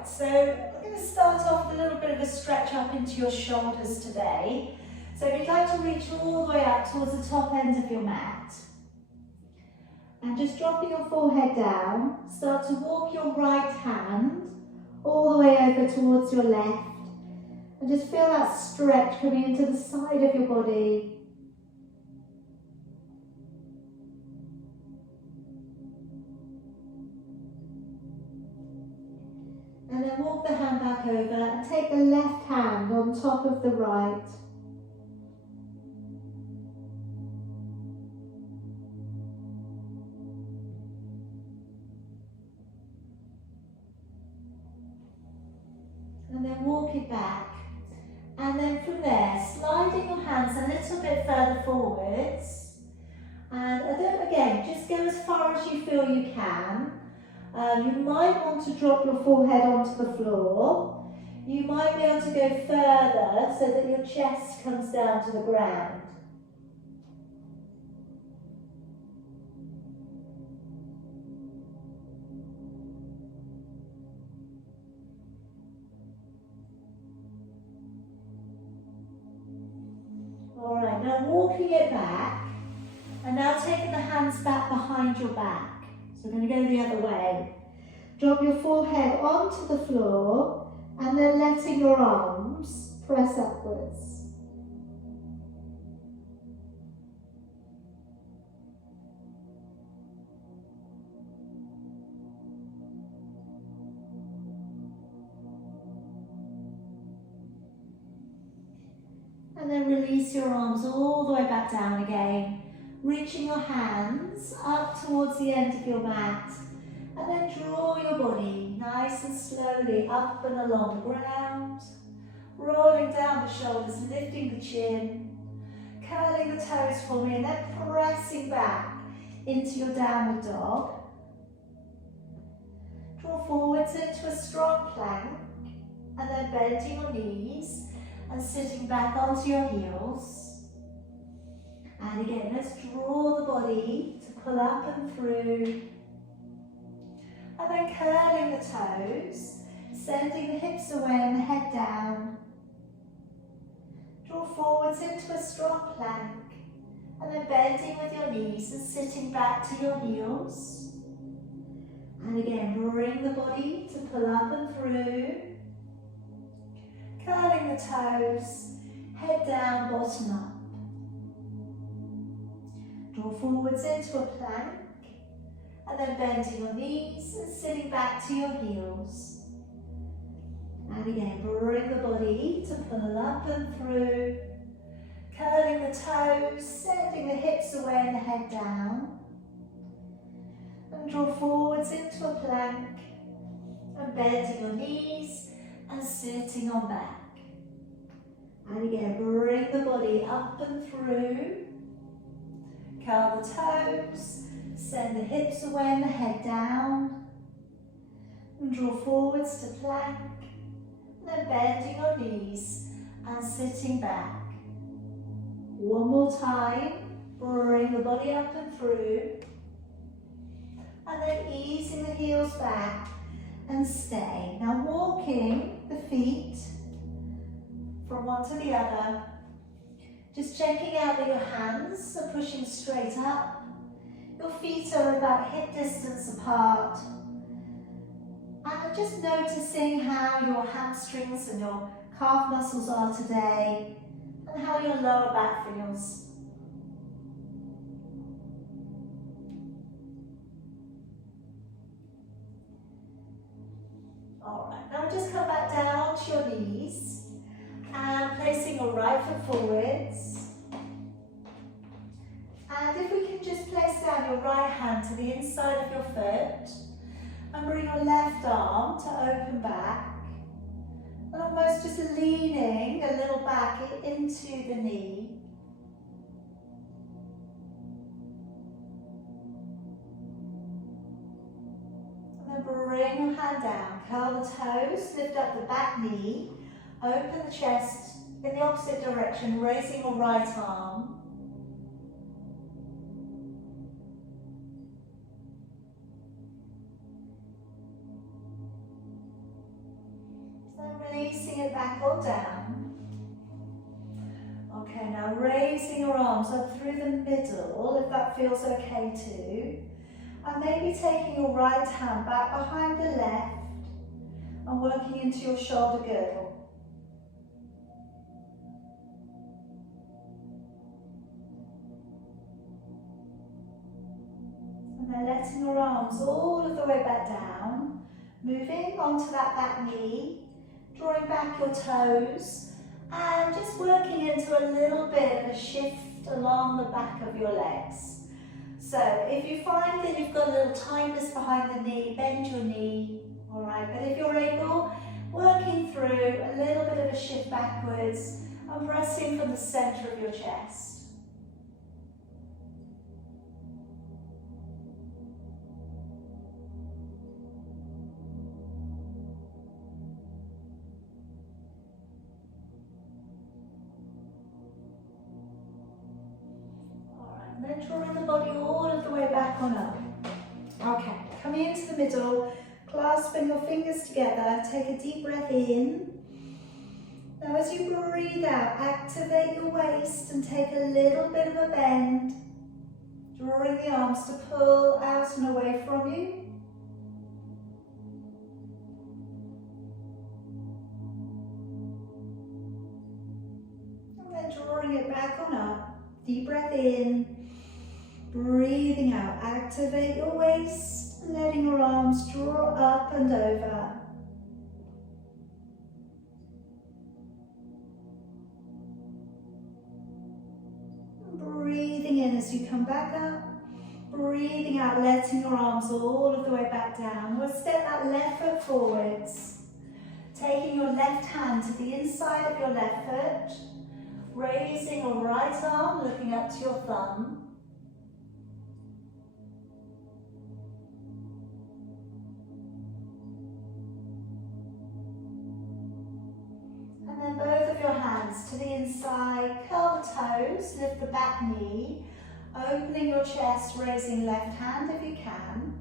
Alright, so we're going to start off with a little bit of a stretch up into your shoulders today. So if you'd like to reach all the way up towards the top end of your mat, and just dropping your forehead down, start to walk your right hand all the way over towards your left, and just feel that stretch coming into the side of your body. And then walk the hand back over and take the left hand on top of the right. And then walk it back. And then from there, sliding your hands a little bit further forwards. And again, just go as far as you feel you can. You might want to drop your forehead onto the floor. You might be able to go further so that your chest comes down to the ground. Alright, now walking it back, and now taking the hands back behind your back. So we're going to go the other way. Drop your forehead onto the floor and then letting your arms press upwards. And then release your arms all the way back down again. Reaching your hands up towards the end of your mat, and then draw your body nice and slowly up and along the ground, rolling down the shoulders, lifting the chin, curling the toes for me, and then pressing back into your downward dog. Draw forwards into a strong plank, and then bending your knees and sitting back onto your heels. And again, let's draw the body to pull up and through. And then curling the toes, sending the hips away and the head down. Draw forwards into a strong plank. And then bending with your knees and sitting back to your heels. And again, bring the body to pull up and through. Curling the toes, head down, bottom up. Draw forwards into a plank, and then bending your knees and sitting back to your heels. And again, bring the body to pull up and through, curling the toes, sending the hips away and the head down. And draw forwards into a plank, and bending your knees and sitting on back. And again, bring the body up and through. Curl the toes, send the hips away and the head down, and draw forwards to plank, and then bending your knees and sitting back. One more time, bring the body up and through, and then easing the heels back and stay. Now walking the feet from one to the other. Just checking out that your hands are pushing straight up. Your feet are about hip distance apart. And just noticing how your hamstrings and your calf muscles are today, and how your lower back feels. Alright, now just come back down to your knees. And placing your right foot forwards. And if we can just place down your right hand to the inside of your foot and bring your left arm to open back. And almost just leaning a little back into the knee. And then bring your hand down, curl the toes, lift up the back knee. Open the chest in the opposite direction, raising your right arm. back or down. Okay, now raising your arms up through the middle, if that feels okay too. And maybe taking your right hand back behind the left and working into your shoulder girdle. And then letting your arms all of the way back down, moving onto that back knee, drawing back your toes, and just working into a little bit of a shift along the back of your legs. So if you find that you've got a little tightness behind the knee, bend your knee, all right? But if you're able, working through a little bit of a shift backwards and pressing from the center of your chest. And then drawing the body all of the way back on up. Okay, coming into the middle, clasping your fingers together, take a deep breath in. Now as you breathe out, activate your waist and take a little bit of a bend, drawing the arms to pull out and away from you. And then drawing it back on up, deep breath in. Breathing out, activate your waist, letting your arms draw up and over. Breathing in as you come back up, breathing out, letting your arms all of the way back down. We'll step that left foot forwards, taking your left hand to the inside of your left foot, raising your right arm, looking up to your thumb. And then both of your hands to the inside, curl the toes, lift the back knee, opening your chest, raising left hand if you can.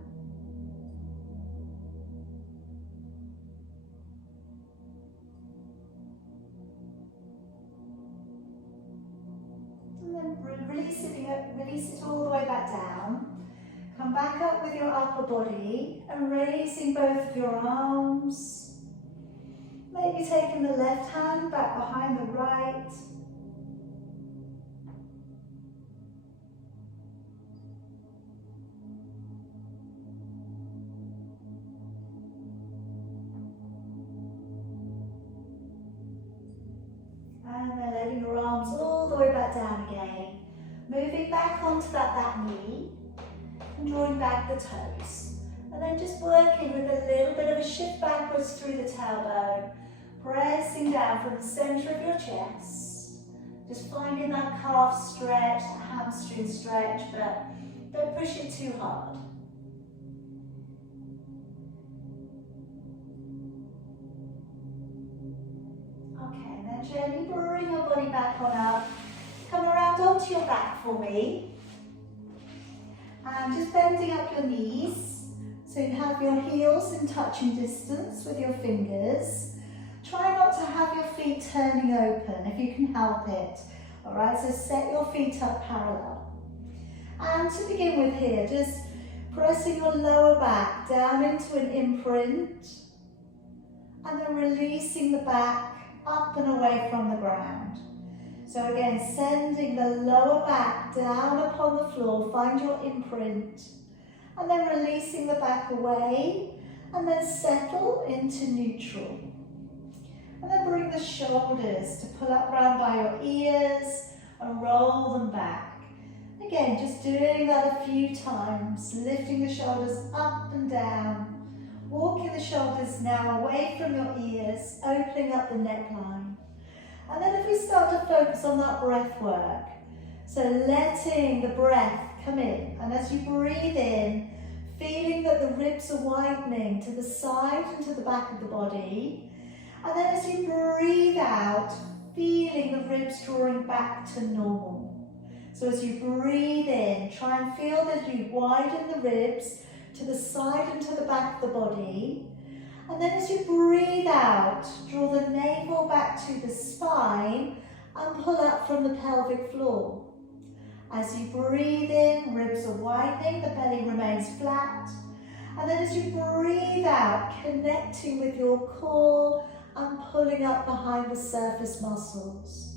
And then release it all the way back down. Come back up with your upper body and raising both of your arms. Maybe taking the left hand back behind the right. And then letting your arms all the way back down again. Moving back onto that back knee and drawing back the toes. And then just working with a little bit of a shift backwards through the tailbone. Pressing down from the center of your chest. Just finding that calf stretch, that hamstring stretch, but don't push it too hard. Okay, then gently bring your body back on up. Come around onto your back for me. And just bending up your knees. So you have your heels in touching distance with your fingers. Try not to have your feet turning open if you can help it. All right, so set your feet up parallel. And to begin with here, just pressing your lower back down into an imprint. And then releasing the back up and away from the ground. So again, sending the lower back down upon the floor, find your imprint. And then releasing the back away. And then settle into neutral. And then bring the shoulders to pull up round by your ears and roll them back. Again, just doing that a few times, lifting the shoulders up and down, walking the shoulders now away from your ears, opening up the neckline. And then if we start to focus on that breath work, so letting the breath come in, and as you breathe in, feeling that the ribs are widening to the side and to the back of the body. And then as you breathe out, feeling the ribs drawing back to normal. So as you breathe in, try and feel that you widen the ribs to the side and to the back of the body. And then as you breathe out, draw the navel back to the spine and pull up from the pelvic floor. As you breathe in, ribs are widening, the belly remains flat. And then as you breathe out, connecting with your core and pulling up behind the surface muscles.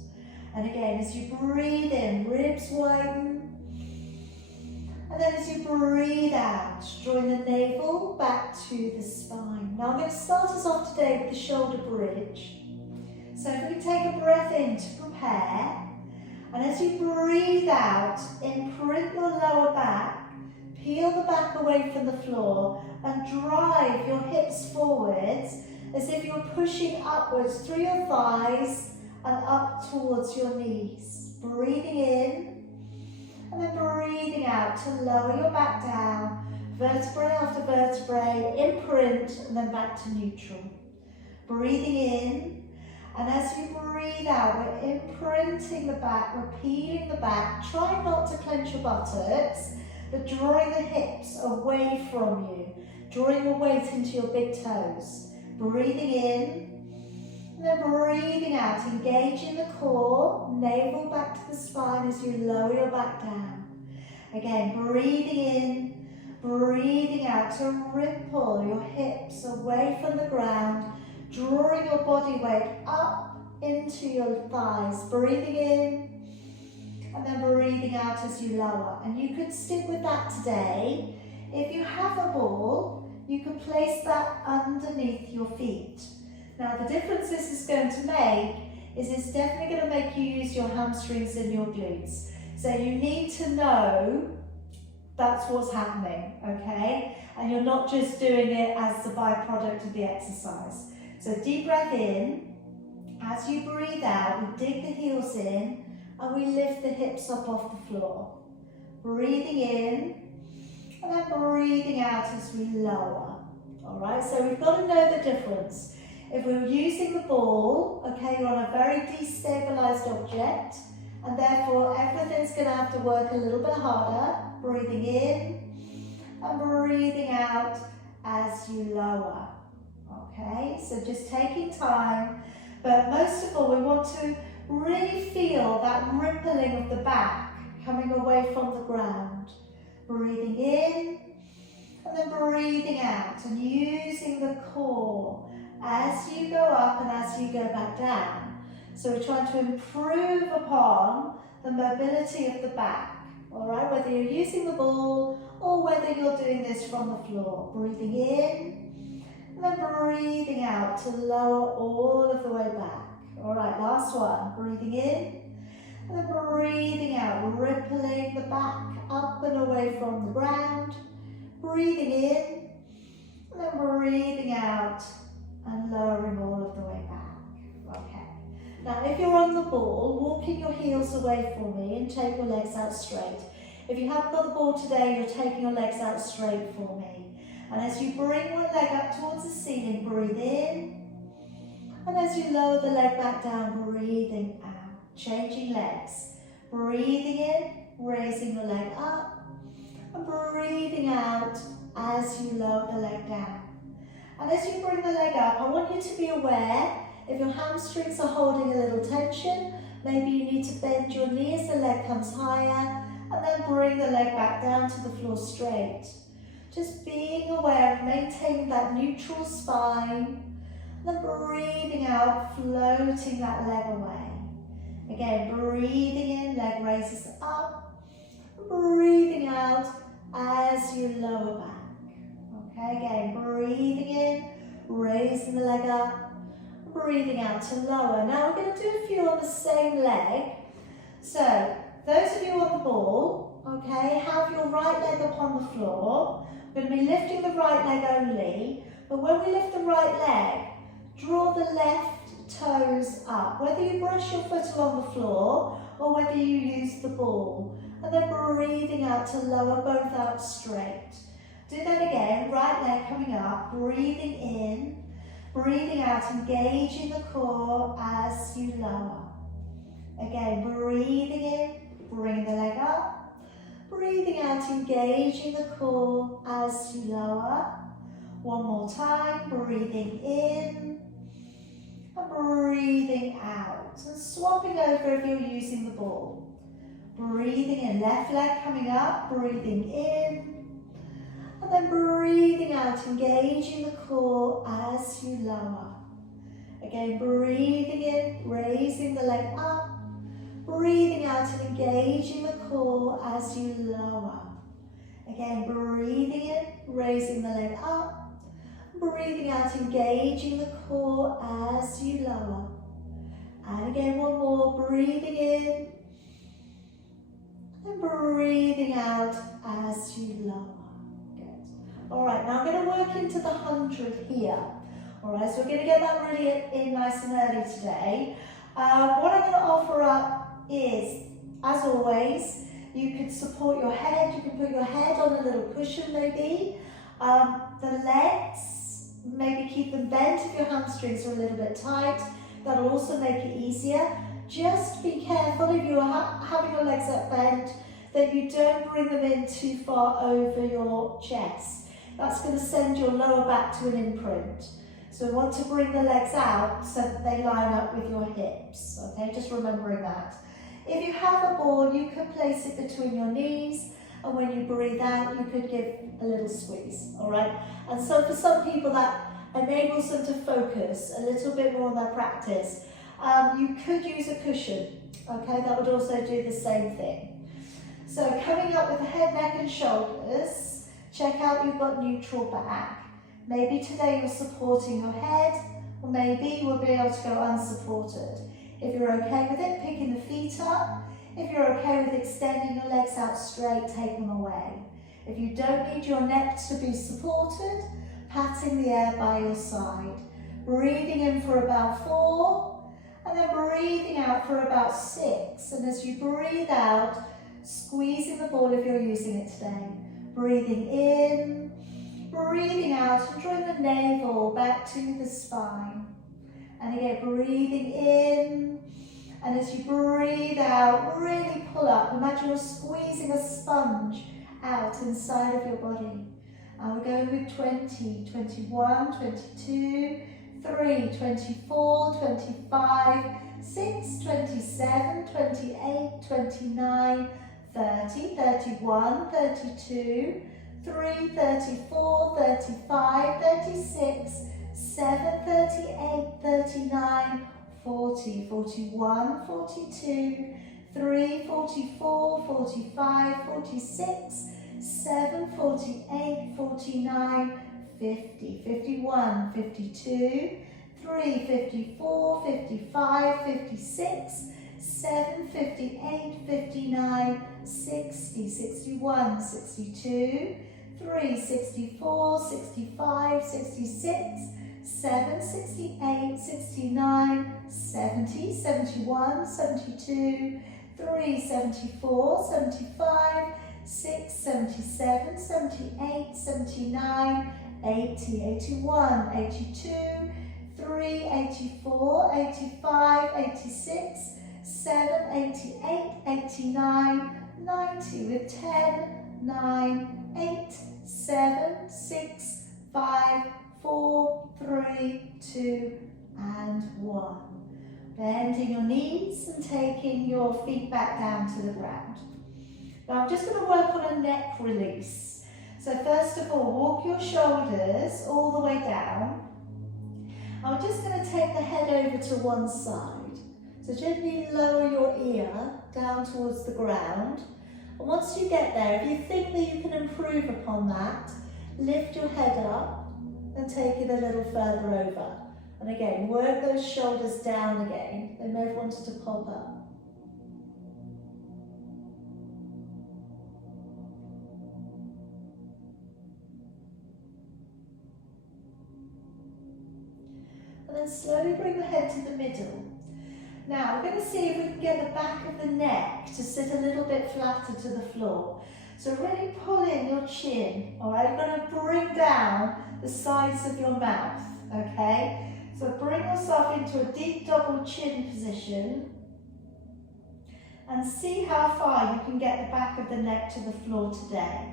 And again, as you breathe in, ribs widen. And then as you breathe out, drawing the navel back to the spine. Now I'm going to start us off today with the shoulder bridge. So if we can take a breath in to prepare, and as you breathe out, imprint your lower back, peel the back away from the floor, and drive your hips forwards as if you're pushing upwards through your thighs and up towards your knees. Breathing in, and then breathing out to lower your back down, vertebrae after vertebrae, imprint, and then back to neutral. Breathing in, and as you breathe out, we're imprinting the back, we're peeling the back. Try not to clench your buttocks, but drawing the hips away from you, drawing your weight into your big toes. Breathing in, and then breathing out, engaging the core, navel back to the spine as you lower your back down. Again, breathing in, breathing out to ripple your hips away from the ground, drawing your body weight up into your thighs. Breathing in, and then breathing out as you lower. And you could stick with that today. If you have a ball, you can place that underneath your feet. Now the difference this is going to make is it's definitely going to make you use your hamstrings and your glutes. So you need to know that's what's happening, okay? And you're not just doing it as the byproduct of the exercise. So deep breath in. As you breathe out, we dig the heels in and we lift the hips up off the floor. Breathing in, and then breathing out as we lower. All right, so we've got to know the difference. If we're using the ball, okay, you're on a very destabilized object, and therefore everything's going to have to work a little bit harder. Breathing in and breathing out as you lower. Okay, so just taking time, but most of all we want to really feel that rippling of the back coming away from the ground. Breathing in and then breathing out and using the core as you go up and as you go back down. So we're trying to improve upon the mobility of the back, all right, whether you're using the ball or whether you're doing this from the floor. Breathing in and then breathing out to lower all of the way back. All right, last one. Breathing in and then breathing out, rippling the back up and away from the ground. Breathing in and then breathing out and lowering all of the way back. Okay. Now, if you're on the ball, walking your heels away from me and take your legs out straight. If you haven't got the ball today, you're taking your legs out straight for me. And as you bring one leg up towards the ceiling, breathe in. And as you lower the leg back down, breathing out. Changing legs. Breathing in, raising the leg up. And breathing out as you lower the leg down. And as you bring the leg up, I want you to be aware if your hamstrings are holding a little tension, maybe you need to bend your knee as the leg comes higher and then bring the leg back down to the floor straight. Just being aware of maintaining that neutral spine, then breathing out, floating that leg away. Again, breathing in, leg raises up, breathing out as you lower back. Okay, again, breathing in, raising the leg up, breathing out to lower. Now we're going to do a few on the same leg. So, those of you on the ball, okay, have your right leg up on the floor. We're going to be lifting the right leg only, but when we lift the right leg, draw the left toes up, whether you brush your foot along the floor or whether you use the ball. And then breathing out to lower both out straight. Do that again, right leg coming up, breathing in, breathing out, engaging the core as you lower. Again, breathing in, bring the leg up, breathing out, engaging the core as you lower. One more time, breathing in and breathing out. And swapping over if you're using the ball. Breathing in, left leg coming up, breathing in. And then breathing out, engaging the core as you lower. Again, breathing in, raising the leg up. Breathing out and engaging the core as you lower. Again, breathing in, raising the leg up. Breathing out, engaging the core as you lower. And again, one more, breathing in. And breathing out as you lower. Good. All right, now I'm going to work into the 100 here. All right, so we're going to get that really in nice and early today. What I'm going to offer up is, as always, you could support your head. You can put your head on a little cushion maybe. The legs, maybe keep them bent if your hamstrings are a little bit tight. That'll also make it easier. Just be careful if you're having your legs up bent that you don't bring them in too far over your chest. That's going to send your lower back to an imprint. So we want to bring the legs out so that they line up with your hips. Okay, just remembering that. If you have a ball, you can place it between your knees, and when you breathe out, you could give a little squeeze, all right? And so for some people, that enables them to focus a little bit more on their practice. You could use a cushion, okay? That would also do the same thing. So coming up with the head, neck and shoulders, check out you've got neutral back. Maybe today you're supporting your head, or maybe you will be able to go unsupported. If you're okay with it, picking the feet up. If you're okay with extending your legs out straight, take them away. If you don't need your neck to be supported, patting the air by your side. Breathing in for about 4, and then breathing out for about 6. And as you breathe out, squeezing the ball if you're using it today. Breathing in, breathing out, and drawing the navel back to the spine. And again, breathing in, and as you breathe out, really pull up. Imagine you're squeezing a sponge out inside of your body. And we're going with 20, 21, 22, 3, 24, 25, 6, 27, 28, 29, 30, 31, 32, 3, 34, 35, 36, 7, 38, 39, 40, 41, 42, 3, 44, 45, 46, 7, 48, 49, 50, 51, 52, 3, 54, 55, 56, 7, 58, 59, 60, 61, 62, 3, 64, 65, 66, 7, 68, 69, 70, 71, 72, 3, 74, 75, 6, 77, 78, 79, 80, 81, 82, 3, 84, 85, 86, 7, 88, 89, 90 with 10, 9, 8, 7, 6, 5, 4, 3, 2, and 1. Bending your knees and taking your feet back down to the ground. Now I'm just going to work on a neck release. So first of all, walk your shoulders all the way down. I'm just going to take the head over to one side. So gently lower your ear down towards the ground. And once you get there, if you think that you can improve upon that, lift your head up and take it a little further over. And again, work those shoulders down again. They may have wanted to pop up. And then slowly bring the head to the middle. Now we're going to see if we can get the back of the neck to sit a little bit flatter to the floor. So really pull in your chin, all right? You're going to bring down the sides of your mouth, okay? So bring yourself into a deep double chin position and see how far you can get the back of the neck to the floor today.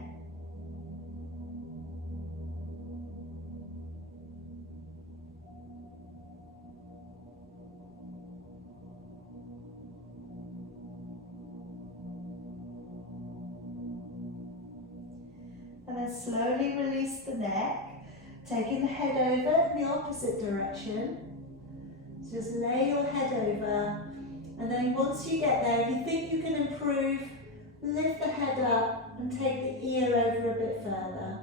And then slowly release the neck, taking the head over in the opposite direction. So just lay your head over, and then once you get there, if you think you can improve, lift the head up and take the ear over a bit further.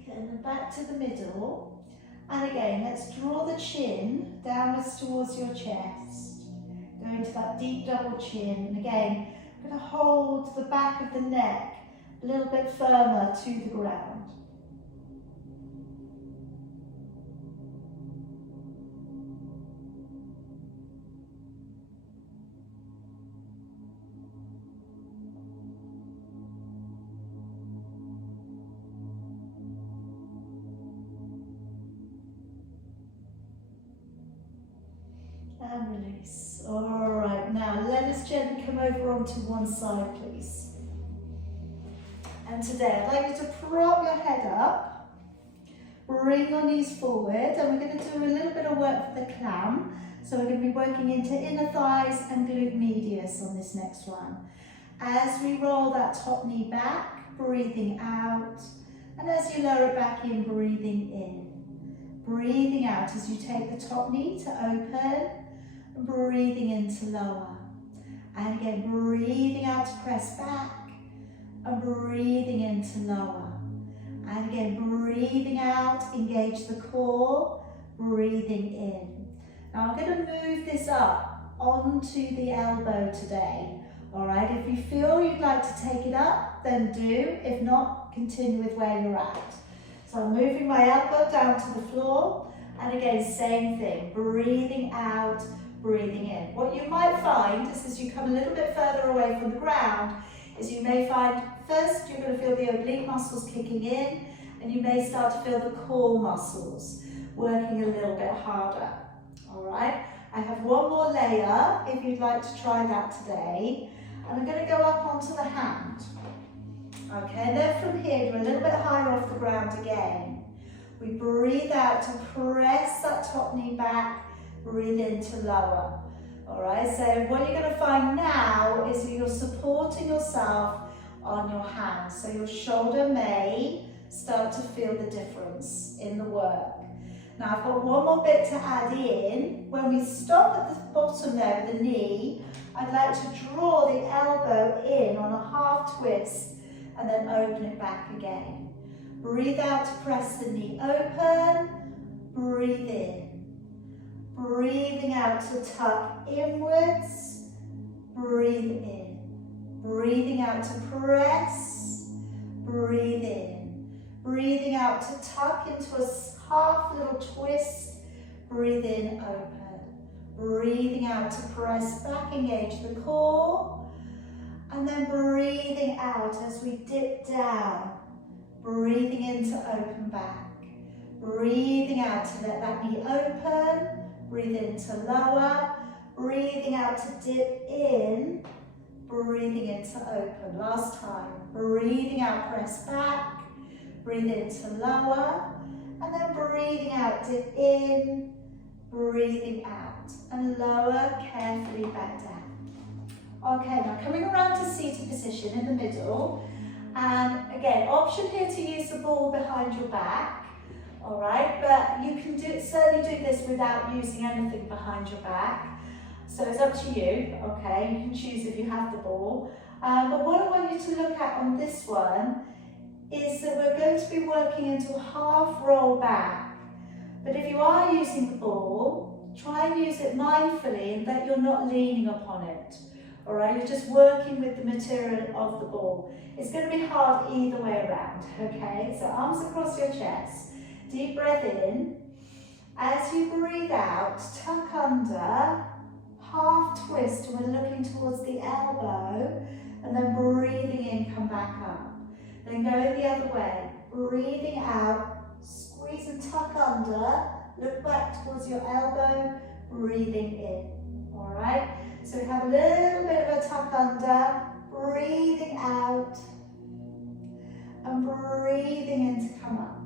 Okay, and then back to the middle. And again, let's draw the chin downwards towards your chest. Go into that deep double chin. And again, I'm going to hold the back of the neck a little bit firmer to the ground. And release. All right, now let us gently come over onto one side, please. And today I'd like you to prop your head up, bring your knees forward, and we're going to do a little bit of work for the clam. So we're going to be working into inner thighs and glute medius on this next one. As we roll that top knee back, breathing out, and as you lower it back in, breathing in. Breathing out as you take the top knee to open, and breathing in to lower. And again, breathing out to press back, and breathing in to lower. And again, breathing out, engage the core, breathing in. Now I'm going to move this up onto the elbow today. All right, if you feel you'd like to take it up, then do. If not, continue with where you're at. So I'm moving my elbow down to the floor, and again, same thing, breathing out, breathing in. What you might find is as you come a little bit further away from the ground, is you may find first you're going to feel the oblique muscles kicking in, and you may start to feel the core muscles working a little bit harder. All right, I have one more layer if you'd like to try that today, and I'm going to go up onto the hand. Okay, and then from here, we're a little bit higher off the ground again. We breathe out to press that top knee back, breathe in to lower. All right, so what you're going to find now is that you're supporting yourself on your hands. So your shoulder may start to feel the difference in the work. Now I've got one more bit to add in. When we stop at the bottom there with the knee, I'd like to draw the elbow in on a half twist and then open it back again. Breathe out to press the knee open, breathe in. Breathing out to tuck inwards, breathe in. Breathing out to press, breathe in. Breathing out to tuck into a half little twist, breathe in, open. Breathing out to press back, engage the core. And then breathing out as we dip down, breathing in to open back. Breathing out to let that knee open, breathe in to lower, breathing out to dip in, breathing in to open. Last time, breathing out, press back, breathe in to lower, and then breathing out, dip in, breathing out, and lower carefully back down. Okay, now coming around to seated position in the middle, and again, option here to use the ball behind your back, all right, but you can certainly do this without using anything behind your back, so it's up to you, okay, you can choose if you have the ball, but what I want you to look at on this one is that we're going to be working into a half roll back, but if you are using the ball, try and use it mindfully and that you're not leaning upon it. All right, you're just working with the material of the ball. It's going to be hard either way around, okay? So arms across your chest, deep breath in. As you breathe out, tuck under, half twist, and we're looking towards the elbow, and then breathing in, come back up. Then go the other way, breathing out, squeeze and tuck under, look back towards your elbow, breathing in, all right? So we have a little bit of a tuck under, breathing out, and breathing in to come up.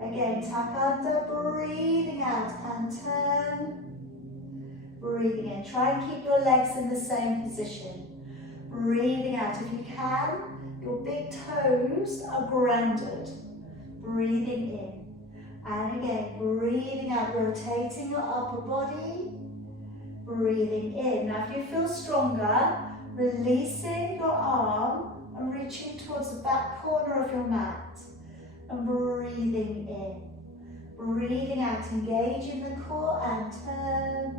Again, tuck under, breathing out and turn. Breathing in. Try and keep your legs in the same position. Breathing out. If you can, your big toes are grounded. Breathing in. And again, breathing out, rotating your upper body. Breathing in. Now, if you feel stronger, releasing your arm and reaching towards the back corner of your mat. And breathing in. Breathing out, engaging the core and turn.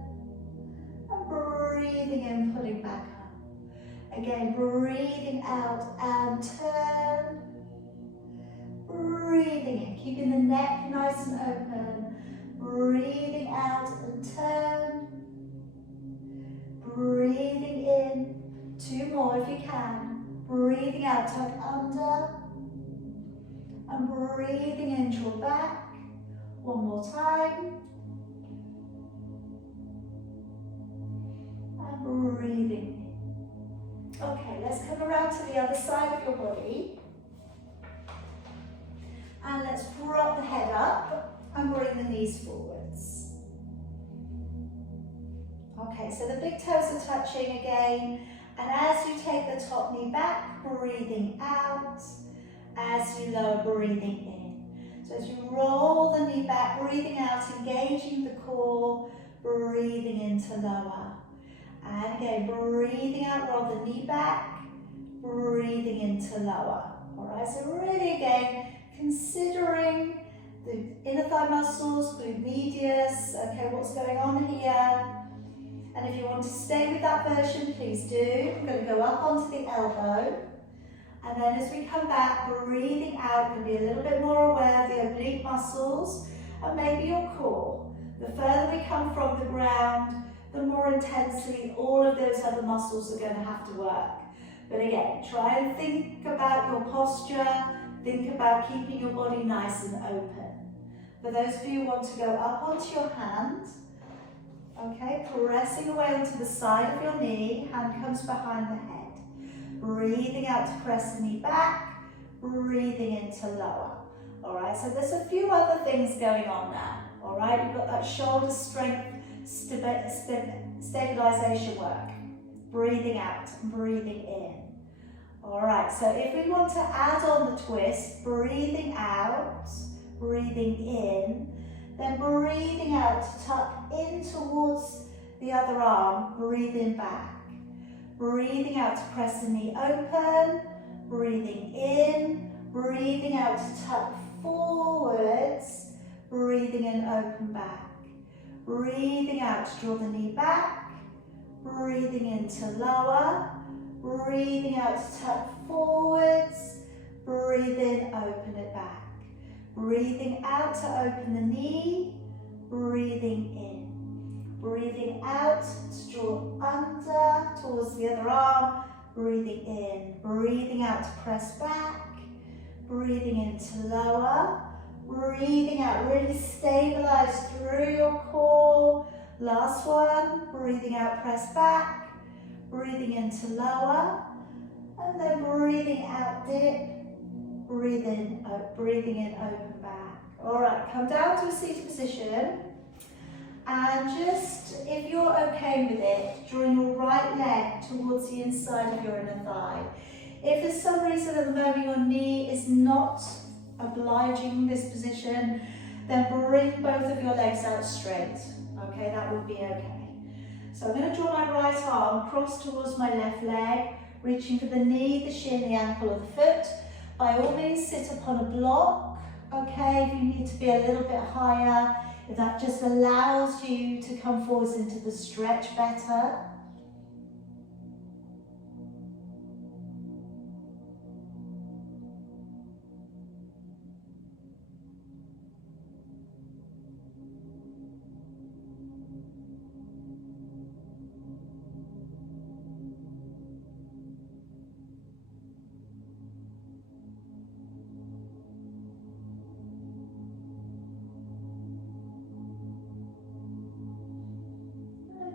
And breathing in, pulling back up. Again, breathing out and turn. Breathing in, keeping the neck nice and open. Breathing out and turn. Breathing in. 2 more if you can. Breathing out, tuck under. And breathing in, draw back. 1 more time. And breathing in. Okay, let's come around to the other side of your body. And let's prop the head up and bring the knees forwards. Okay, so the big toes are touching again. And as you take the top knee back, breathing out. As you lower, breathing in. So as you roll the knee back, breathing out, engaging the core, breathing in to lower. And again, breathing out, roll the knee back, breathing in to lower. All right, so really again, considering the inner thigh muscles, glute medius, okay, what's going on here. And if you want to stay with that version, please do. I'm going to go up onto the elbow. And then as we come back, breathing out, we're going to be a little bit more aware of the oblique muscles and maybe your core. The further we come from the ground, the more intensely all of those other muscles are going to have to work. But again, try and think about your posture, think about keeping your body nice and open. For those of you who want to go up onto your hand, okay, pressing away onto the side of your knee, hand comes behind the head. Breathing out to press the knee back, breathing in to lower. All right, so there's a few other things going on now. All right, you've got that shoulder strength, stabilization work. Breathing out and breathing in. All right, so if we want to add on the twist, breathing out, breathing in, then breathing out to tuck in towards the other arm, breathing back. Breathing out to press the knee open, breathing in, breathing out to tuck forwards, breathing in, open back. Breathing out to draw the knee back, breathing in to lower, breathing out to tuck forwards, breathe in, open it back. Breathing out to open the knee, breathing in. Breathing out to draw under towards the other arm, breathing in. Breathing out to press back, breathing in to lower. Breathing out, really stabilize through your core. Last one, breathing out, press back, breathing in to lower. And then breathing out, dip, breathing in, open back. All right, come down to a seated position. And just, if you're okay with it, drawing your right leg towards the inside of your inner thigh. If for some reason at the moment your knee is not obliging this position, then bring both of your legs out straight. Okay, that would be okay. So I'm going to draw my right arm across towards my left leg, reaching for the knee, the shin, the ankle of the foot. By all means, sit upon a block. Okay, if you need to be a little bit higher, if that just allows you to come forwards into the stretch better.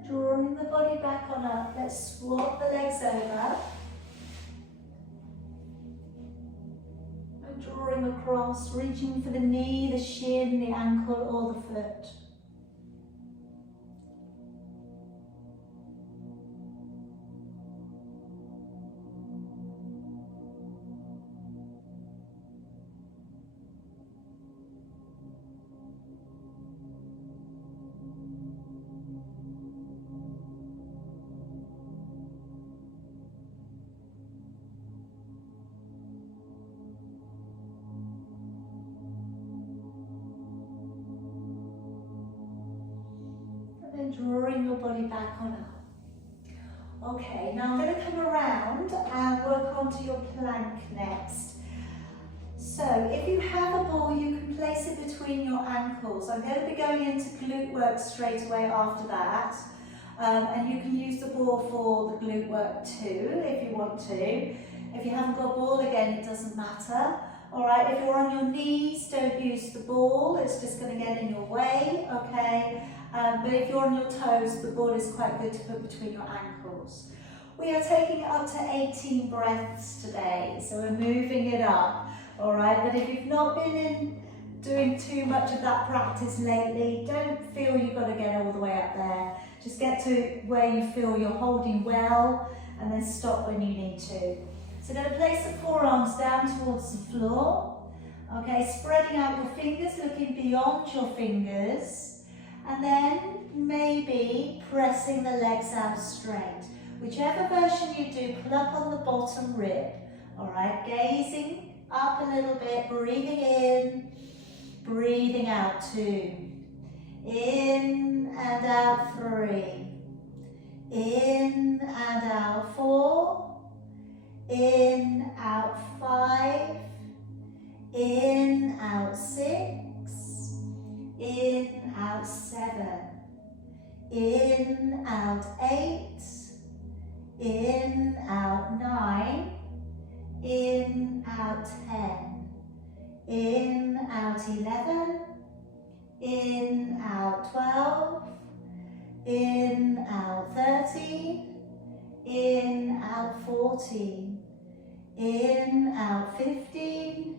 Drawing the body back on up, let's swap the legs over. drawing across, reaching for the knee, the shin, the ankle or the foot. Drawing your body back on up. Okay, now I'm going to come around and work onto your plank next. So if you have a ball, you can place it between your ankles. I'm going to be going into glute work straight away after that. And you can use the ball for the glute work too, if you want to. If you haven't got a ball, again, it doesn't matter. All right, if you're on your knees, don't use the ball. It's just going to get in your way, okay? But if you're on your toes, the ball is quite good to put between your ankles. We are taking it up to 18 breaths today, so we're moving it up, all right? But if you've not been doing too much of that practice lately, don't feel you've got to get all the way up there. Just get to where you feel you're holding well, and then stop when you need to. So going to place the forearms down towards the floor, okay? Spreading out your fingers, looking beyond your fingers. And then maybe pressing the legs out straight. Whichever version you do, pull up on the bottom rib. All right, gazing up a little bit, breathing in, breathing out 2. In and out 3. In and out 4. In, out 5. In, out 6. In, out 7, in, out 8, in, out 9, in, out 10, in, out 11, in, out 12, in, out 13, in, out 14, in, out 15,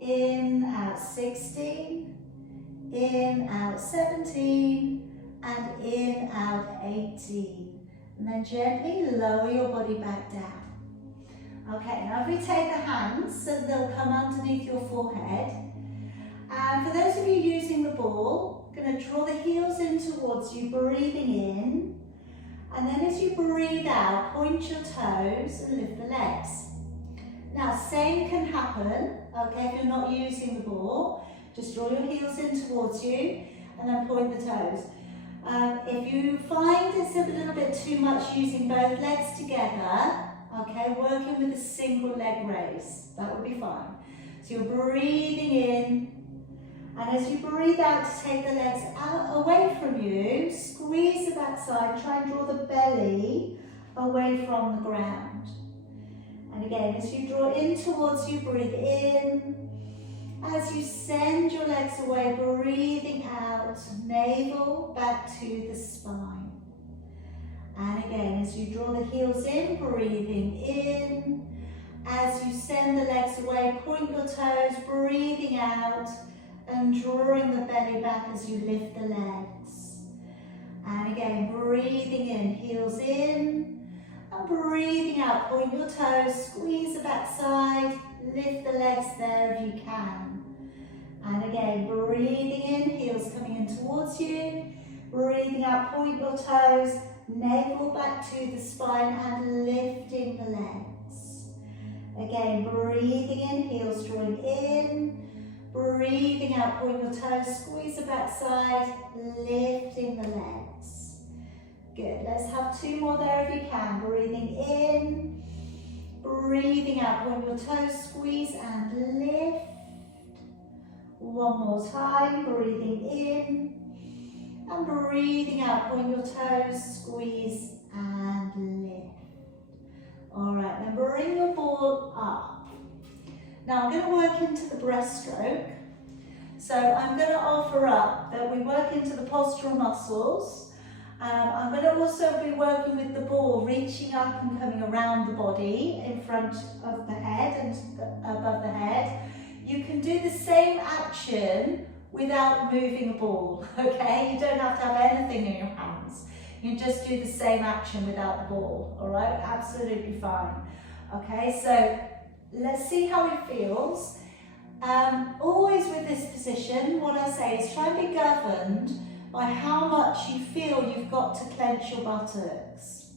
in, out 16, in, out 17, and in, out 18. And then gently lower your body back down. Okay, now if we take the hands, so they'll come underneath your forehead. And for those of you using the ball, going to draw the heels in towards you, breathing in. And then as you breathe out, point your toes and lift the legs. Now, same can happen, okay, if you're not using the ball. Just draw your heels in towards you and then point the toes. If you find it's a little bit too much using both legs together, okay, working with a single leg raise, that would be fine. So you're breathing in, and as you breathe out to take the legs out away from you, squeeze the backside, try and draw the belly away from the ground. And again, as you draw in towards you, breathe in. As you send your legs away, breathing out, navel back to the spine. And again, as you draw the heels in, breathing in. As you send the legs away, point your toes, breathing out, and drawing the belly back as you lift the legs. And again, breathing in, heels in, and breathing out, point your toes, squeeze the backside, lift the legs there if you can. And again, breathing in, heels coming in towards you. Breathing out, point your toes, navel back to the spine and lifting the legs. Again, breathing in, heels drawing in. Breathing out, point your toes, squeeze the backside, lifting the legs. Good, let's have 2 more there if you can. Breathing in. Breathing out, point your toes, squeeze and lift. 1 more time, breathing in. And breathing out, point your toes, squeeze and lift. All right, then bring your ball up. Now I'm going to work into the breaststroke. So I'm going to offer up that we work into the postural muscles. I'm going to also be working with the ball, reaching up and coming around the body in front of the head and above the head. you can do the same action without moving a ball, okay? You don't have to have anything in your hands. You just do the same action without the ball, all right? Absolutely fine. Okay, so let's see how it feels. Always with this position, what I say is try and be governed by how much you feel you've got to clench your buttocks.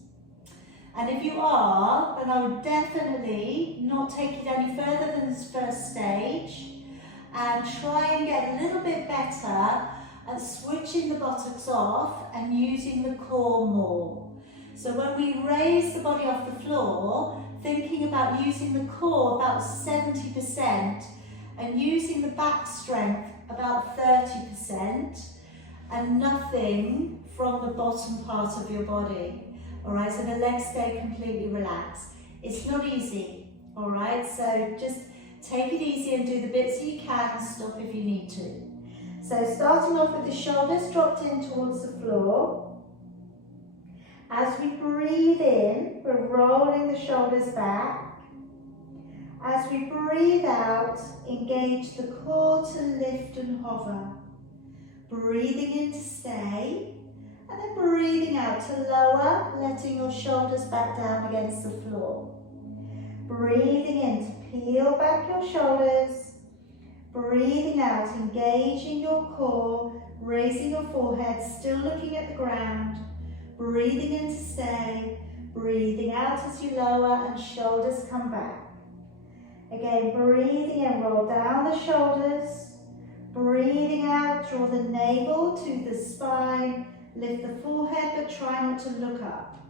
And if you are, then I would definitely not take it any further than this first stage and try and get a little bit better at switching the buttocks off and using the core more. So when we raise the body off the floor, thinking about using the core about 70% and using the back strength about 30% and nothing from the bottom part of your body. All right, so the legs stay completely relaxed. It's not easy, all right? So just take it easy and do the bits that you can and stop if you need to. So starting off with the shoulders dropped in towards the floor. As we breathe in, we're rolling the shoulders back. As we breathe out, engage the core to lift and hover. Breathing in to stay, and then breathing out to lower, letting your shoulders back down against the floor. Breathing in to peel back your shoulders. Breathing out, engaging your core, raising your forehead, still looking at the ground. Breathing in to stay. Breathing out as you lower and shoulders come back. Again, breathing in, roll down the shoulders. Breathing out, draw the navel to the spine. Lift the forehead, but try not to look up.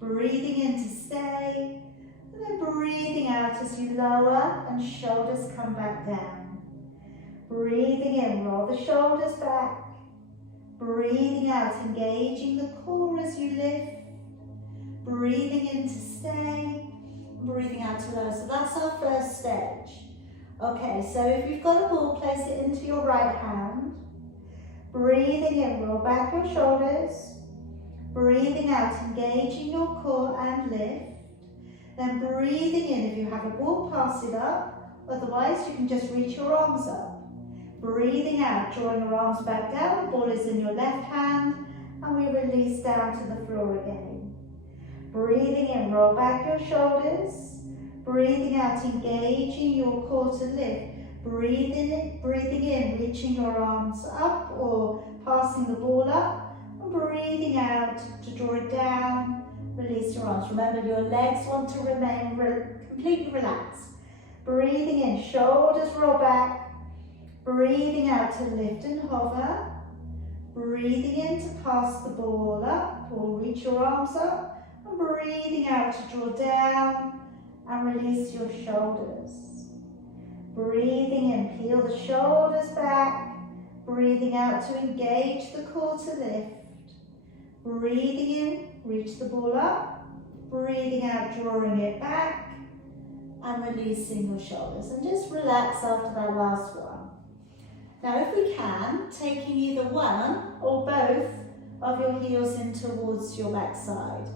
Breathing in to stay. And then breathing out as you lower and shoulders come back down. Breathing in, roll the shoulders back. Breathing out, engaging the core as you lift. Breathing in to stay. Breathing out to lower. So that's our first stage. Okay, so if you've got a ball, place it into your right hand. Breathing in, roll back your shoulders. Breathing out, engaging your core and lift. Then breathing in, if you have a ball, pass it up. Otherwise, you can just reach your arms up. Breathing out, drawing your arms back down. The ball is in your left hand. And we release down to the floor again. Breathing in, roll back your shoulders. Breathing out, engaging your core to lift. Breathing in, reaching your arms up or passing the ball up. And breathing out to draw it down, release your arms. Remember, your legs want to remain completely relaxed. Breathing in, shoulders roll back. Breathing out to lift and hover. Breathing in to pass the ball up or reach your arms up. And breathing out to draw down and release your shoulders. Breathing in, peel the shoulders back. Breathing out to engage the core to lift. Breathing in, reach the ball up. Breathing out, drawing it back. And releasing your shoulders. And just relax after that last one. Now if we can, taking either one or both of your heels in towards your backside.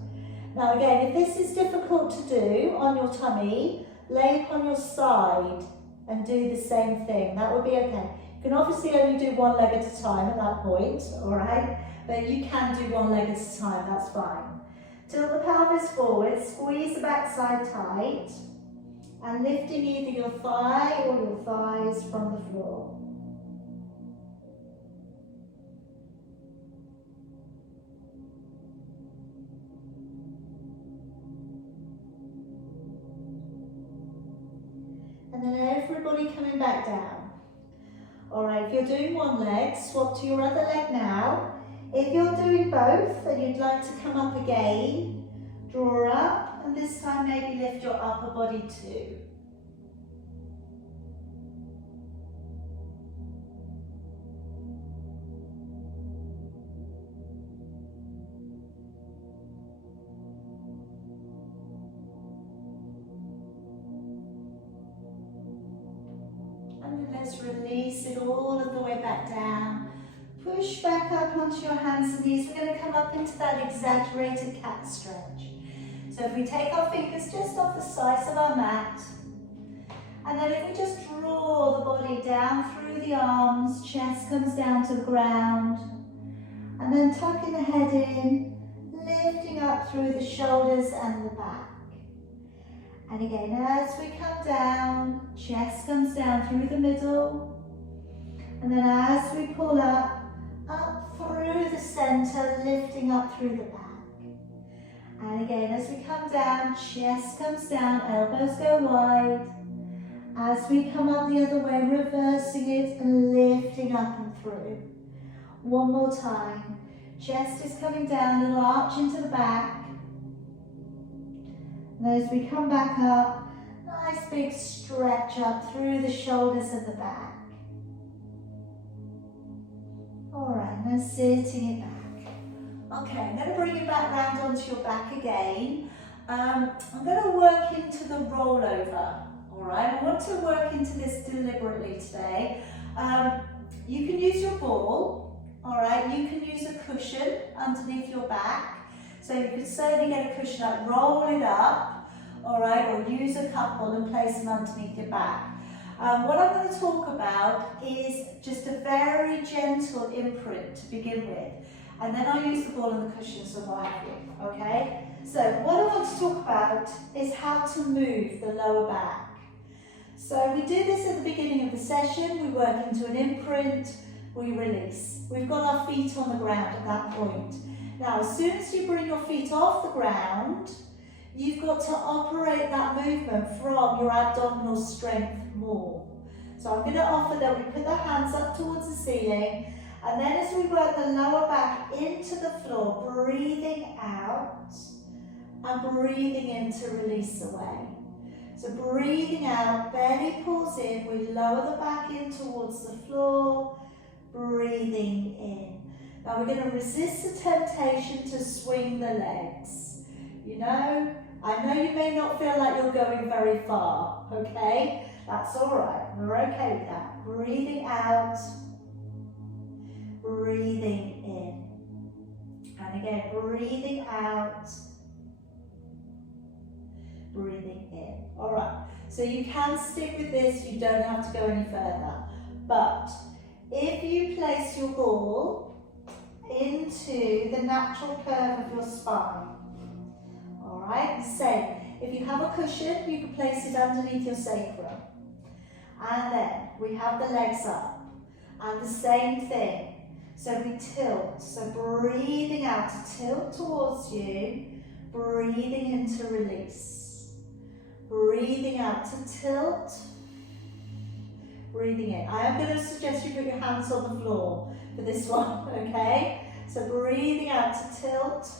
Now again, if this is difficult to do on your tummy, lay upon your side and do the same thing. That would be okay. You can obviously only do one leg at a time at that point, all right? But you can do one leg at a time, that's fine. Tilt the pelvis forward, squeeze the backside tight, and lifting either your thigh or your thighs from the floor. And then everybody coming back down. All right, if you're doing one leg, swap to your other leg now. If you're doing both and you'd like to come up again, draw up, and this time maybe lift your upper body too. Let's release it all of the way back down. Push back up onto your hands and knees. We're going to come up into that exaggerated cat stretch. So if we take our fingers just off the sides of our mat And then if we just draw the body down through the arms, chest comes down to the ground. And then tucking the head in, lifting up through the shoulders and the back. And again, as we come down, chest comes down through the middle. And then as we pull up through the center, lifting up through the back. And again, as we come down, chest comes down, elbows go wide. As we come up the other way, reversing it and lifting up and through. One more time. Chest is coming down, little arch into the back. And then as we come back up, nice big stretch up through the shoulders and the back. Alright, now sitting it back. Okay, I'm going to bring you back round onto your back again. I'm going to work into the rollover. Alright, I want to work into this deliberately today. You can use your ball, alright, you can use a cushion underneath your back. So you can certainly get a cushion up, roll it up, alright, or use a cup ball and place them underneath your back. What I'm going to talk about is just a very gentle imprint to begin with. And then I'll use the ball and the cushions and what have you, okay? So what I want to talk about is how to move the lower back. So we do this at the beginning of the session, we work into an imprint, we release. We've got our feet on the ground at that point. Now, as soon as you bring your feet off the ground, you've got to operate that movement from your abdominal strength more. So I'm going to offer that we put the hands up towards the ceiling, and then as we work the lower back into the floor, breathing out and breathing in to release away. So breathing out, belly pulls in, we lower the back in towards the floor, breathing in. Now we're going to resist the temptation to swing the legs. You know, I know you may not feel like you're going very far, okay? That's all right, we're okay with that. Breathing out, breathing in. And again, breathing out, breathing in. All right, so you can stick with this, you don't have to go any further. But if you place your ball into the natural curve of your spine, all right, same. If you have a cushion, you can place it underneath your sacrum. And then we have the legs up, and the same thing. So we tilt, so breathing out to tilt towards you, breathing in to release. Breathing out to tilt, breathing in. I am going to suggest you put your hands on the floor for this one, okay? So breathing out to tilt,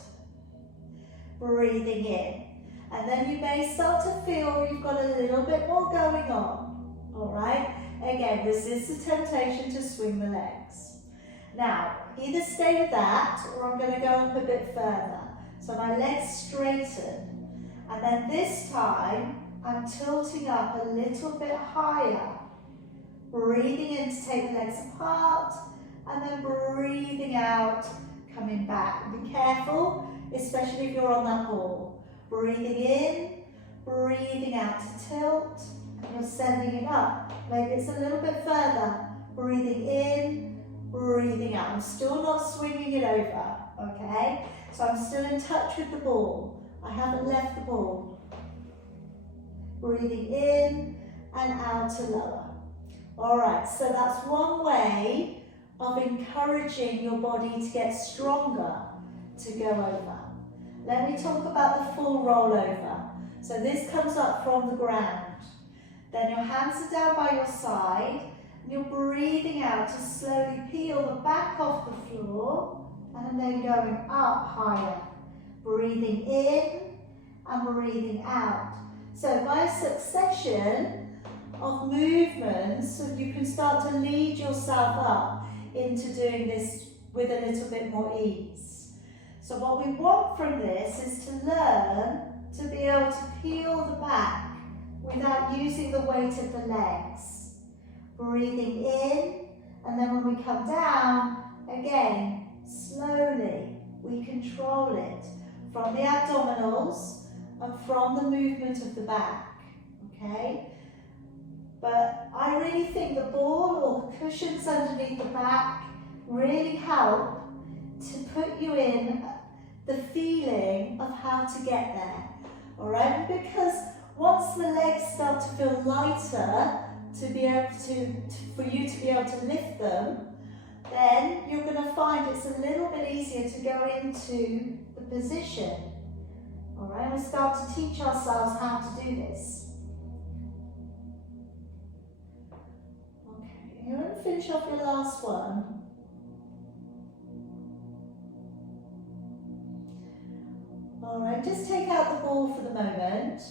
breathing in. And then you may start to feel you've got a little bit more going on, all right? Again, resist the temptation to swing the legs. Now, either stay with that, or I'm going to go up a bit further. So my legs straighten, and then this time, I'm tilting up a little bit higher. Breathing in to take the legs apart, and then breathing out, coming back. Be careful, especially if you're on that ball. Breathing in, breathing out to tilt, and you're sending it up. Maybe it's a little bit further. Breathing in, breathing out. I'm still not swinging it over, okay? So I'm still in touch with the ball. I haven't left the ball. Breathing in and out to lower. All right, so that's one way of encouraging your body to get stronger to go over. Let me talk about the full rollover. So this comes up from the ground. Then your hands are down by your side, and you're breathing out to slowly peel the back off the floor, and then going up higher. Breathing in and breathing out. So by succession of movements, so you can start to lead yourself up into doing this with a little bit more ease. So what we want from this is to learn to be able to peel the back without using the weight of the legs. Breathing in, and then when we come down, again, slowly, we control it from the abdominals and from the movement of the back, okay? But I really think the ball or the cushions underneath the back really help to put you in the feeling of how to get there. All right, because once the legs start to feel lighter, to be able for you to be able to lift them, then you're going to find it's a little bit easier to go into the position. All right, we'll start to teach ourselves how to do this. Okay, you're going to finish off your last one. All right, just take out the ball for the moment.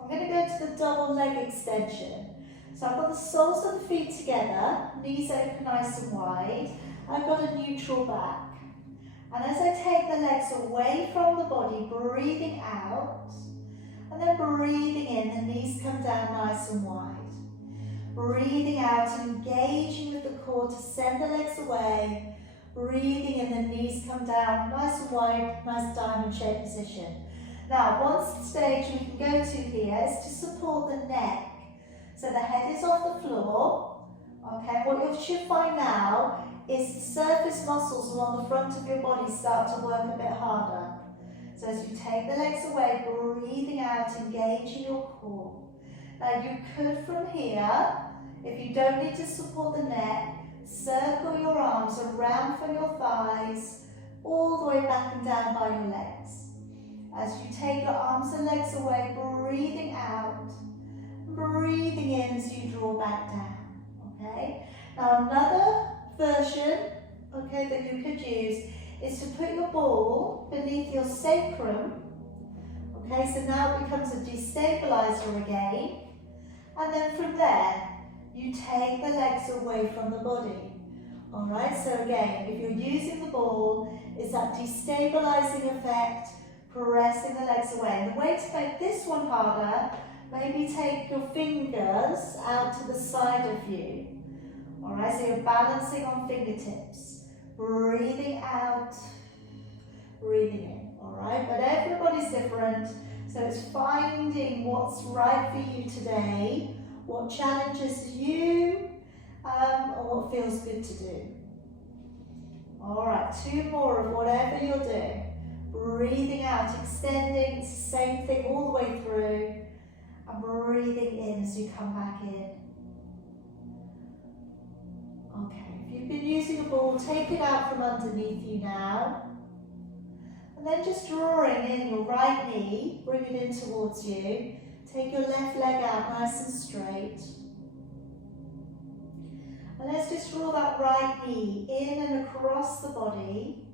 I'm going to go to the double leg extension. So I've got the soles of the feet together, knees open nice and wide. I've got a neutral back. And as I take the legs away from the body, breathing out, and then breathing in, the knees come down nice and wide. Breathing out and engaging with the core to send the legs away. Breathing in, the knees come down, nice and wide, nice diamond shaped position. Now, one stage we can go to here is to support the neck. So the head is off the floor. Okay, what you should find now is the surface muscles along the front of your body start to work a bit harder. So as you take the legs away, breathing out, engaging your core. Now you could from here, if you don't need to support the neck, circle your arms around from your thighs, all the way back and down by your legs. As you take your arms and legs away, breathing out, breathing in as you draw back down, okay? Now another version, okay, that you could use is to put your ball beneath your sacrum, okay? So now it becomes a destabilizer again, and then from there, you take the legs away from the body. All right, so again, if you're using the ball, it's that destabilizing effect, pressing the legs away. And the way to make this one harder, maybe take your fingers out to the side of you. All right, so you're balancing on fingertips. Breathing out, breathing in. All right, but everybody's different. So it's finding what's right for you today, what challenges you, or what feels good to do. All right, 2 more of whatever you're doing. Breathing out, extending, it's the same thing all the way through, and breathing in as you come back in. Okay, if you've been using a ball, take it out from underneath you now. And then just drawing in your right knee, bring it in towards you. Take your left leg out nice and straight. And let's just draw that right knee in and across the body.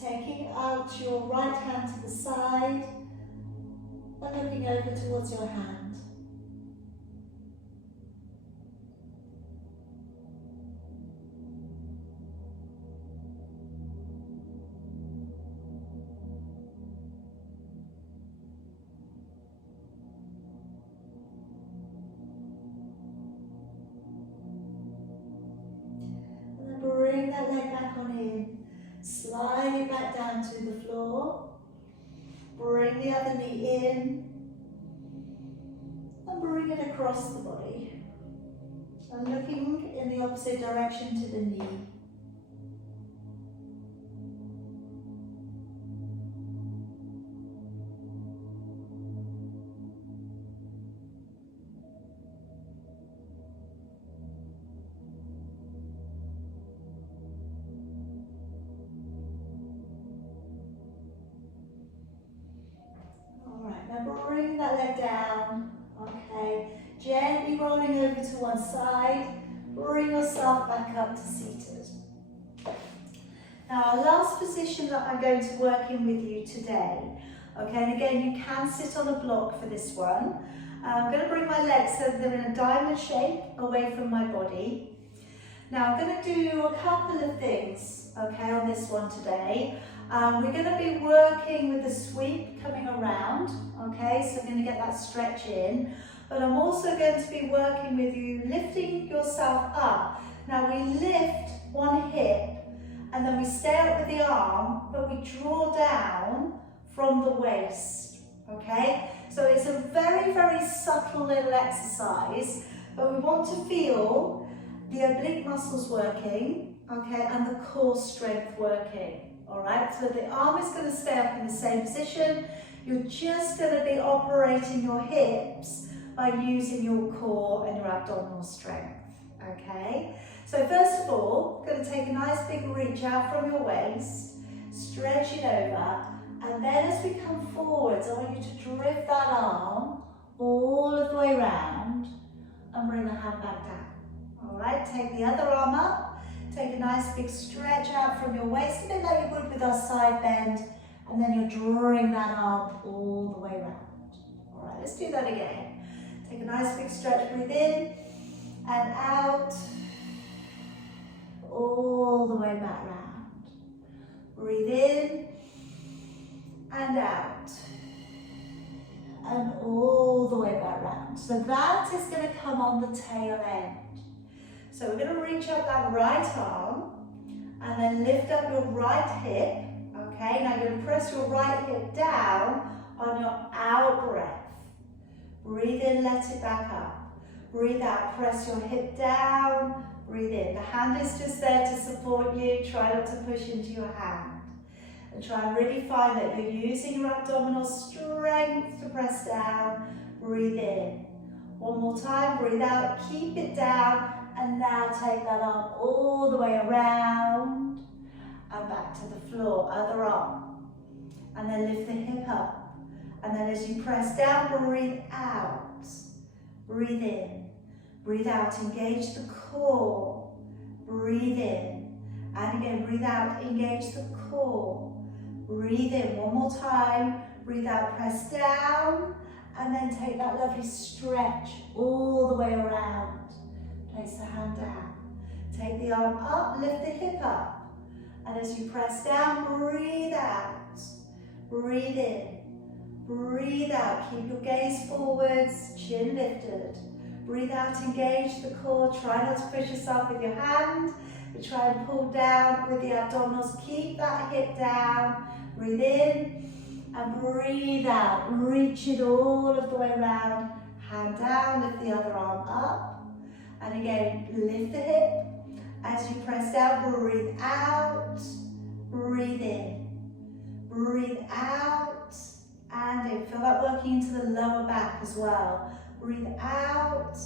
Taking out your right hand to the side and looking over towards your hand. Bring that leg back on in, slide it back down to the floor, bring the other knee in, and bring it across the body, and looking in the opposite direction to the knee. Now bring that leg down, okay, gently rolling over to one side, bring yourself back up to seated. Now our last position that I'm going to work in with you today, okay, and again you can sit on a block for this one. I'm going to bring my legs so they're in a diamond shape away from my body. Now I'm going to do a couple of things, okay, on this one today. We're going to be working with the sweep coming around, okay, so we're going to get that stretch in, but I'm also going to be working with you lifting yourself up. Now we lift one hip and then we stay up with the arm, but we draw down from the waist, okay, so it's a very very subtle little exercise, but we want to feel the oblique muscles working, okay, and the core strength working, all right? So the arm is going to stay up in the same position. You're just going to be operating your hips by using your core and your abdominal strength, okay? So first of all, going to take a nice big reach out from your waist, stretch it over, and then as we come forwards, I want you to drift that arm all of the way around and bring the hand back down. All right, take the other arm up, take a nice big stretch out from your waist, a bit like you would with our side bend, and then you're drawing that arm all the way around. All right, let's do that again. Take a nice big stretch, breathe in and out, all the way back round. Breathe in and out, and all the way back round. So that is going to come on the tail end. So we're going to reach up that right arm and then lift up your right hip. Okay, now you're going to press your right hip down on your out breath. Breathe in, let it back up. Breathe out, press your hip down. Breathe in. The hand is just there to support you. Try not to push into your hand. And try and really find that you're using your abdominal strength to press down. Breathe in. One more time, breathe out, keep it down, and now take that arm all the way around and back to the floor, other arm. And then lift the hip up. And then as you press down, breathe out. Breathe in. Breathe out, engage the core. Breathe in. And again, breathe out, engage the core. Breathe in, one more time. Breathe out, press down. And then take that lovely stretch all the way around. Place the hand down. Take the arm up, lift the hip up. And as you press down, breathe out. Breathe in. Breathe out. Keep your gaze forwards, chin lifted. Breathe out, engage the core. Try not to push yourself with your hand, but try and pull down with the abdominals. Keep that hip down. Breathe in and breathe out. Reach it all of the way around. Hand down, lift the other arm up. And again, lift the hip. As you press down, breathe out. Breathe in. Breathe out. And in. Feel that working into the lower back as well. Breathe out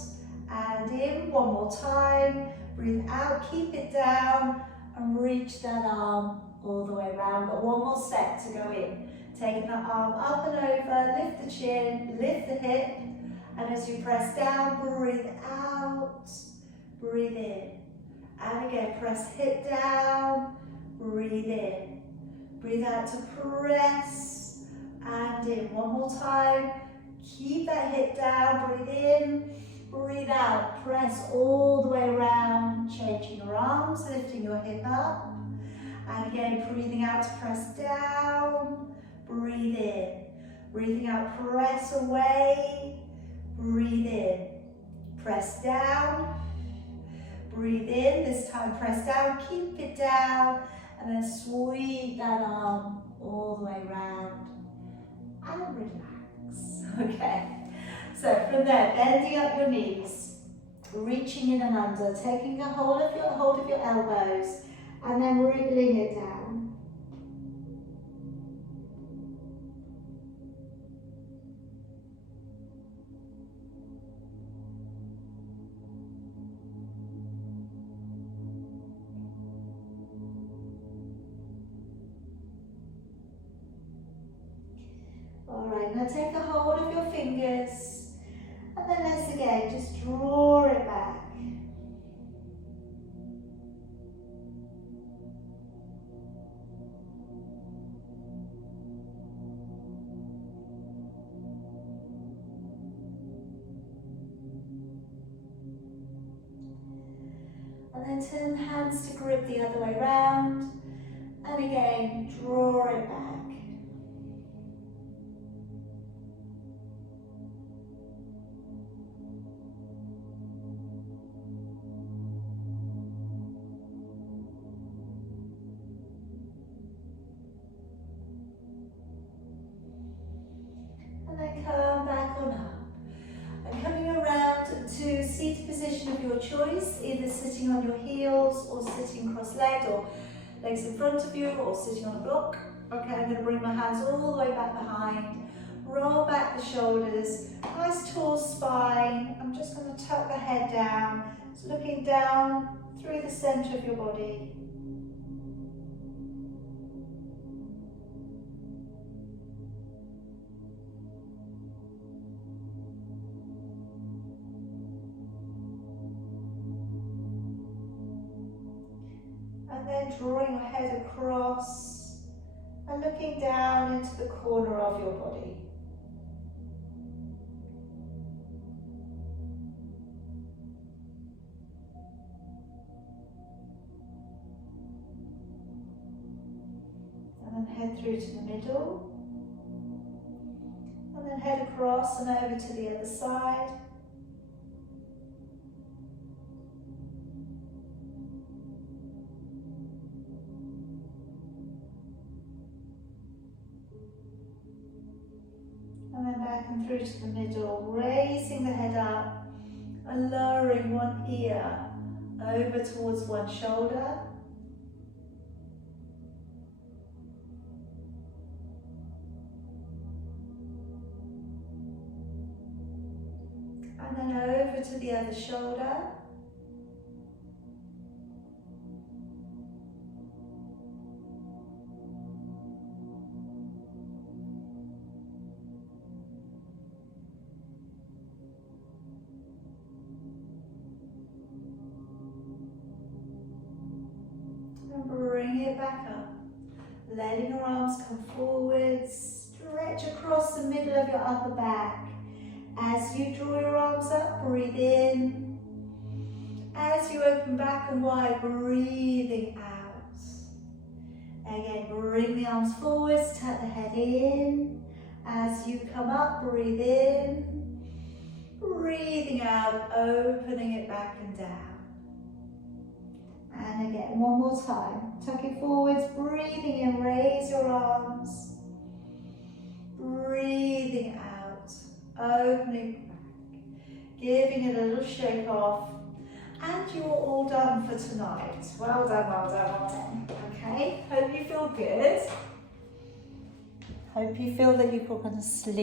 and in. One more time. Breathe out, keep it down, and reach that arm all the way around. But one more set to go in. Taking that arm up and over, lift the chin, lift the hip, and as you press down, breathe out, breathe in. And again, press hip down, breathe in. Breathe out to press, and in. One more time. Keep that hip down, breathe in, breathe out. Press all the way around, changing your arms, lifting your hip up. And again, breathing out to press down, breathe in. Breathing out, press away, breathe in. Press down, breathe in. This time press down, keep it down, and then sweep that arm all the way around. And relax. Okay, so from there, bending up your knees, reaching in and under, taking a hold of your elbows, and then wriggling it down. Alright, now take a hold of your fingers, and then let's again just draw it back. And then turn the hands to grip the other way round, and again draw it back. And then come back on up. position of your choice, either sitting on your heels or sitting cross-legged, or legs in front of you, or sitting on a block. Okay, I'm going to bring my hands all the way back behind, roll back the shoulders, nice tall spine. I'm just going to tuck the head down, so looking down through the center of your body. And then drawing your head across and looking down into the corner of your body. And then head through to the middle. And then head across and over to the other side. And then back and through to the middle, raising the head up and lowering one ear over towards one shoulder. And then over to the other shoulder. And bring it back up. Letting your arms come forwards. Stretch across the middle of your upper back. As you draw your arms up, breathe in. As you open back and wide, breathing out. Again, bring the arms forwards, tuck the head in. As you come up, breathe in. Breathing out, opening it back and down. And again, one more time. Tuck it forwards, breathing in, raise your arms. Breathing out, opening back, giving it a little shake off. And you're all done for tonight. Well done, well done, well done. Okay, hope you feel good. Hope you feel that you're going to sleep.